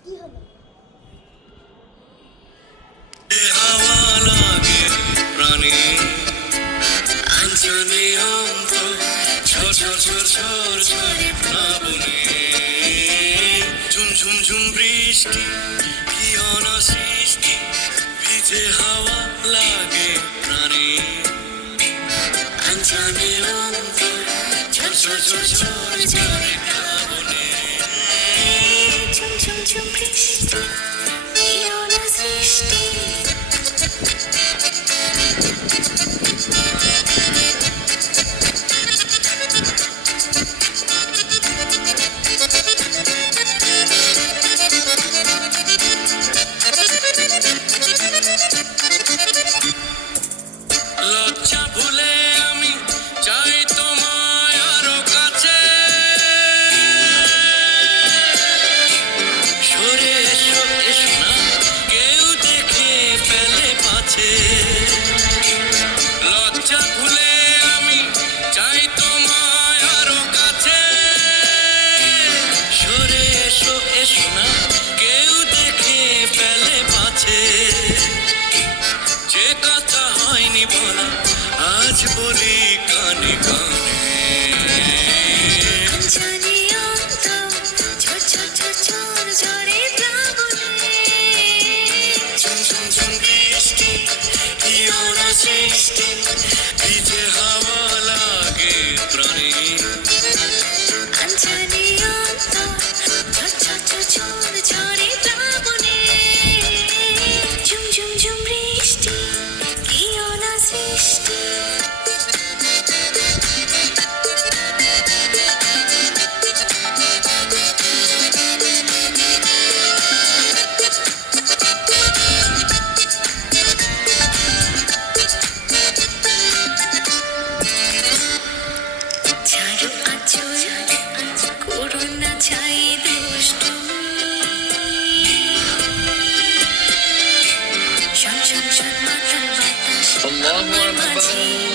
কি হলো? হাওয়া লাগে প্রাণে আঞ্চলে অন্তর ঝর ঝর ঝর ঝর ঝরে প্লাবনে ঝুম ঝুম ঝুম বৃষ্টি কি অনাসৃষ্টি ভিজে হাওয়া লাগে প্রাণে আঞ্চলে অন্তর ঝর ঝর ঝর ঝর ঝরে প্লাবনে ঝুম ঝুম ঝুম বৃষ্টি ইয়োনা সৃষ্টি লজ্জা ভুলে আমি চাই তোমায় আরো কাছে সরে এসো এসো না কেউ দেখে ফেলে পাছে লজ্জা ভুলে আমি চাই তোমায় আরো কাছে সরে এসো এসো না কেউ দেখে ফেলে পাছে যে কথা হয়নি বলা আজ বলি কানে কানে আঞ্চলে অন্তর ঝর ঝর ঝর ঝর ঝরে প্লাবনে ঝুম ঝুম ঝুম বৃষ্টি ইয়োনা সৃষ্টি ভিজে হাওয়া লাগে প্রাণে আঞ্চলে অন্তর ঝর ঝর ঝর ঝর ঝরে প্লাবনে ঝুম ঝুম ঝুম বৃষ্টি ইয়োনা সৃষ্টি ঝাড়ু আঁচল করুণা চাই দুষ্টু শন শন শন মাতাল বাতাস আমার মাঝে